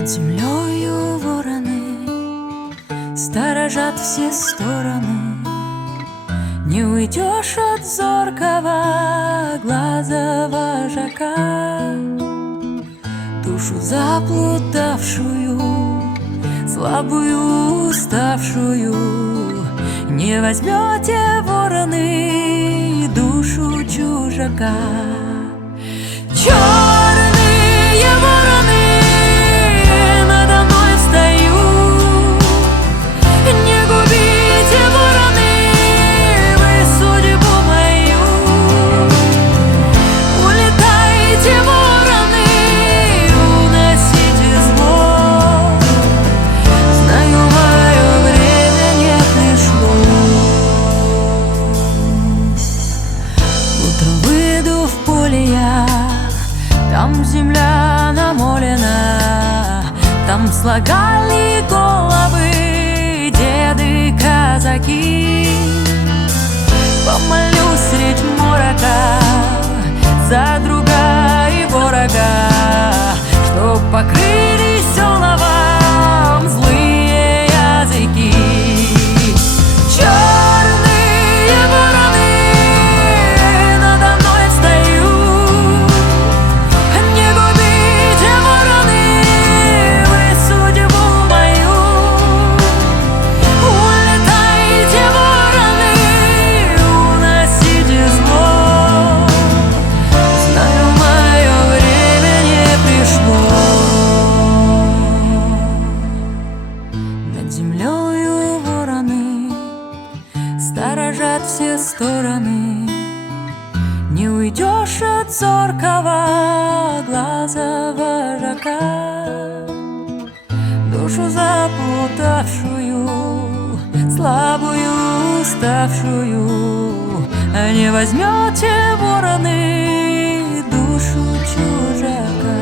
Над землею вороны сторожат все стороны. Не уйдешь от зоркого глаза вожака. Душу заплутавшую, слабую, уставшую, не возьмете вороны душу чужака. Черные вороны надо мной встают. Не губите, вороны, вы судьбу мою. Улетайте, вороны, уносите зло. Знаю, мое время не пришло. Утром выйду в поле я, там земля намолена, там слагали головы деды казаки. Помолюсь средь морока за друга и ворога, чтоб покрыли села вам злые языки. Черные вороны надо мной встают. Не губите, вороны, вы судьбу мою. Улетайте, вороны, уносите зло. Знаю, мое время не пришло. Над землею вороны сторожат все стороны. Не уйдешь от зоркого глаза вожака. Душу заплутавшую, слабую, уставшую, не возьмете вороны душу чужака.